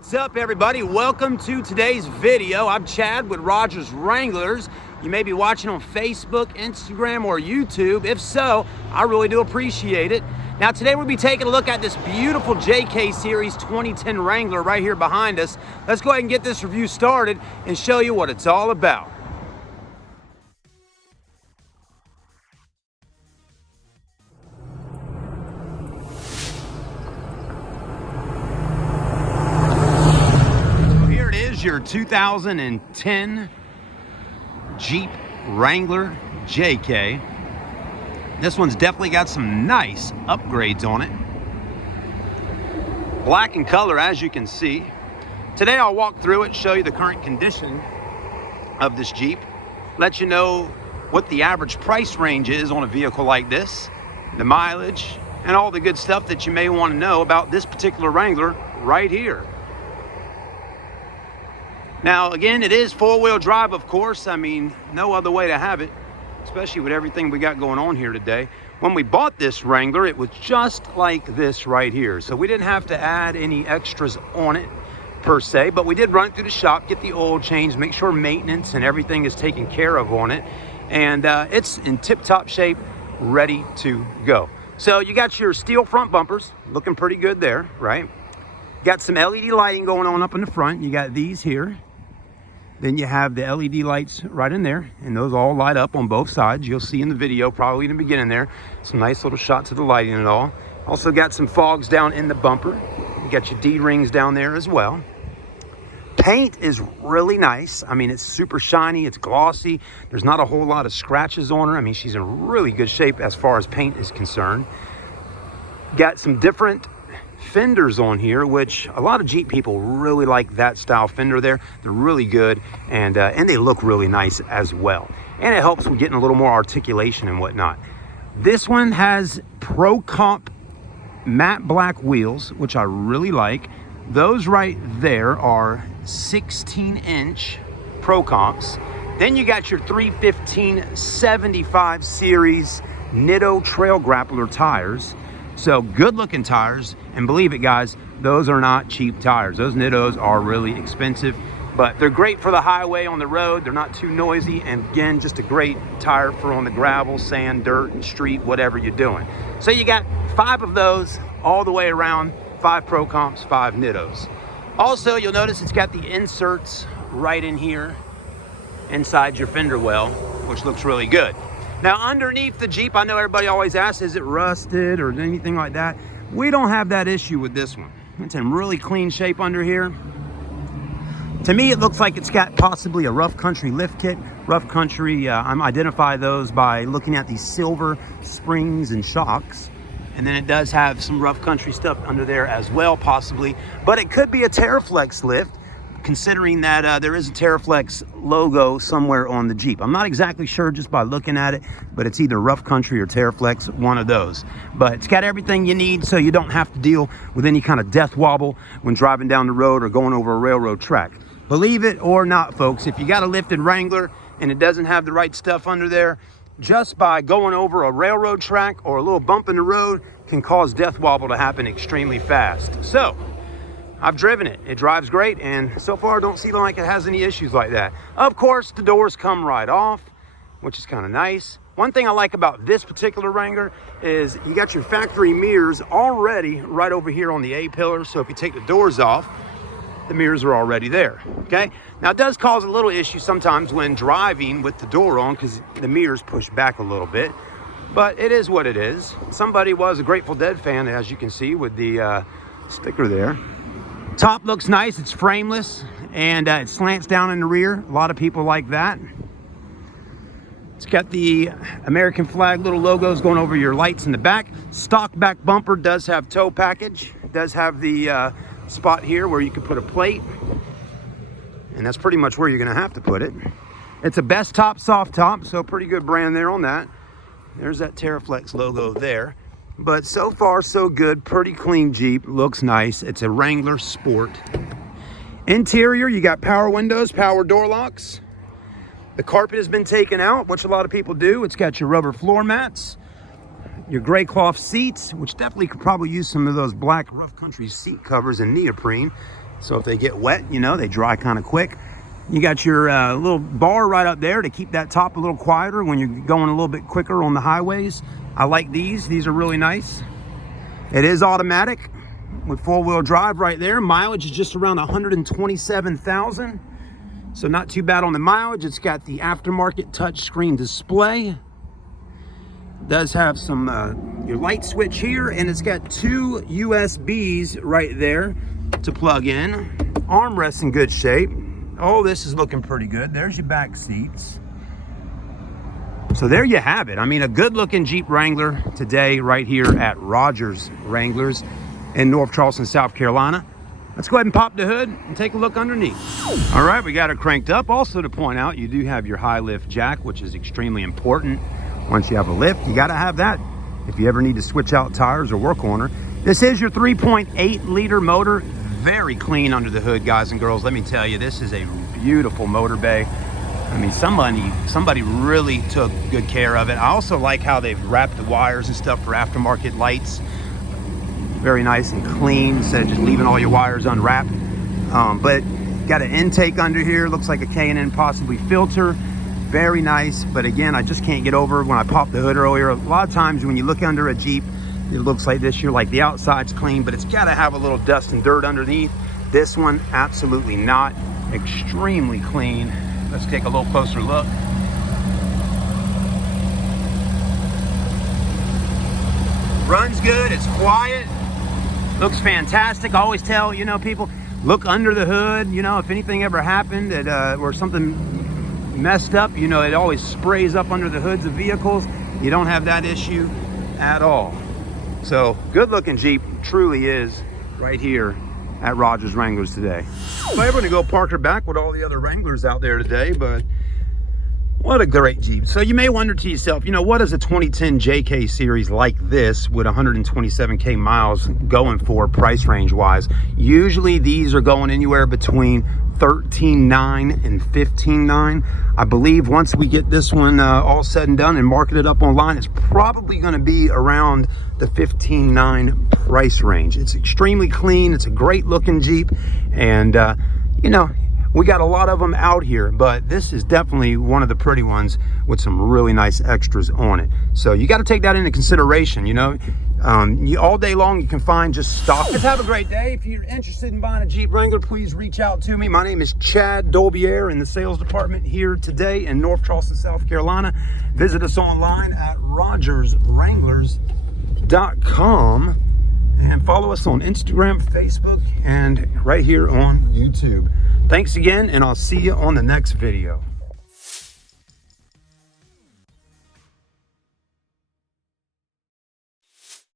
What's up, everybody? Welcome to today's video. I'm Chad with Rodgers Wranglers. You may be watching on Facebook, Instagram, or YouTube. If so, I really do appreciate it. Now today we'll be taking a look at this beautiful JK Series 2010 Wrangler right here behind us. Let's go ahead and get this review started and show you what it's all about. Your 2010 Jeep Wrangler JK. This one's definitely got some nice upgrades on it. Black in color, as you can see. Today I'll walk through it, show you the current condition of this Jeep, let you know what the average price range is on a vehicle like this, the mileage, and all the good stuff that you may want to know about this particular Wrangler right here. Now, again, it is four-wheel drive, of course. I mean, no other way to have it, especially with everything we got going on here today. When we bought this Wrangler, it was just like this right here. So we didn't have to add any extras on it, per se, but we did run it through the shop, get the oil changed, make sure maintenance and everything is taken care of on it. And it's in tip-top shape, ready to go. So you got your steel front bumpers, looking pretty good there, right? Got some LED lighting going on up in the front. You got these here. Then you have the LED lights right in there, and those all light up on both sides. You'll see in the video, probably in the beginning there, some nice little shots of the lighting and all. Also got some fogs down in the bumper. You got your D-rings down there as well. Paint is really nice. I mean, it's super shiny, it's glossy. There's not a whole lot of scratches on her. I mean, she's in really good shape as far as paint is concerned. Got some different fenders on here, which a lot of Jeep people really like that style fender there. They're really good, and they look really nice as well. And it helps with getting a little more articulation and whatnot. This one has Pro Comp matte black wheels, which I really like. Those right there are 16-inch Pro Comps. Then you got your 315/75 series Nitto Trail Grappler tires. So good looking tires, and believe it guys, those are not cheap tires. Those Nittos are really expensive, but they're great for the highway on the road. They're not too noisy, and again, just a great tire for on the gravel, sand, dirt, street, whatever you're doing. So you got 5 of those all the way around, 5 Pro Comps, 5 Nittos. Also, you'll notice it's got the inserts right in here inside your fender well, which looks really good. Now, underneath the Jeep, I know everybody always asks, is it rusted or anything like that? We don't have that issue with this one. It's in really clean shape under here. To me, it looks like it's got possibly a rough country lift kit. Rough country, I'm identify those by looking at these silver springs and shocks. And then it does have some rough country stuff under there as well, possibly. But it could be a Terraflex lift, considering that there is a Terraflex logo somewhere on the Jeep. I'm not exactly sure just by looking at it, but it's either rough country or Terraflex, one of those. But it's got everything you need, so you don't have to deal with any kind of death wobble when driving down the road or going over a railroad track. Believe it or not, folks, if you got a lifted Wrangler and it doesn't have the right stuff under there, just by going over a railroad track or a little bump in the road can cause death wobble to happen extremely fast. So I've driven it. It drives great, and so far don't see like it has any issues like that. Of course, the doors come right off, which is kind of nice. One thing I like about this particular Wrangler is you got your factory mirrors already right over here on the A-pillar. So if you take the doors off, the mirrors are already there, okay? Now, it does cause a little issue sometimes when driving with the door on because the mirrors push back a little bit, but it is what it is. Somebody was a Grateful Dead fan, as you can see with the sticker there. Top looks nice, it's frameless, and it slants down in the rear. A lot of people like that. It's got the American flag little logos going over your lights in the back. Stock back bumper does have tow package. It does have the spot here where you can put a plate, and that's pretty much where you're gonna have to put it. It's a best top, soft top, so pretty good brand there on that. There's that Terraflex logo there. But so far, so good. Pretty clean Jeep. Looks nice. It's a Wrangler Sport. Interior, you got power windows, power door locks. The carpet has been taken out, which a lot of people do. It's got your rubber floor mats. Your gray cloth seats, which definitely could probably use some of those black rough country seat covers and neoprene. So if they get wet, you know, they dry kind of quick. You got your little bar right up there to keep that top a little quieter when you're going a little bit quicker on the highways. I like these. These are really nice. It is automatic with four-wheel drive right there. Mileage is just around 127,000. So not too bad on the mileage. It's got the aftermarket touchscreen display. Does have some your light switch here, and it's got two USBs right there to plug in. Armrest in good shape. Oh, this is looking pretty good. There's your back seats. So there you have it. I mean, a good looking Jeep Wrangler today right here at Rodgers Wranglers in North Charleston, South Carolina. Let's go ahead and pop the hood and take a look underneath. All right, we got it cranked up. Also to point out, you do have your high lift jack, which is extremely important. Once you have a lift, you got to have that if you ever need to switch out tires or work on her. This is your 3.8 liter motor. Very clean under the hood, guys and girls. Let me tell you, this is a beautiful motor bay. I mean, somebody really took good care of it. I also like how they've wrapped the wires and stuff for aftermarket lights. Very nice and clean instead of just leaving all your wires unwrapped. But got an intake under here. Looks like a K&N possibly filter. Very nice. But again, I just can't get over when I popped the hood earlier. A lot of times when you look under a Jeep, it looks like this. You're like, the outside's clean, but it's got to have a little dust and dirt underneath. This one, absolutely not. Extremely clean. Let's take a little closer look. Runs good. It's quiet. Looks fantastic. I always tell, you know, people, look under the hood. You know, if anything ever happened or something messed up, you know, it always sprays up under the hoods of vehicles. You don't have that issue at all. So good looking Jeep truly is right here at Rodgers Wranglers today. So I'm going to go park her back with all the other Wranglers out there today, but what a great Jeep. So you may wonder to yourself, you know, what is a 2010 JK series like this with 127K miles going for price range wise? Usually these are going anywhere between $13,900 and $15,900. I believe once we get this one all said and done and marketed up online, it's probably going to be around the $15,900 price range. It's extremely clean. It's a great looking Jeep, and you know, we got a lot of them out here, but this is definitely one of the pretty ones with some really nice extras on it. So you got to take that into consideration. You know, all day long you can find just stock. Let's have a great day. If you're interested in buying a Jeep Wrangler, please reach out to me. My name is Chad Dolbier in the sales department here today in North Charleston, South Carolina. Visit us online at RodgersWranglers.com and follow us on Instagram, Facebook, and right here on YouTube. Thanks again, and I'll see you on the next video.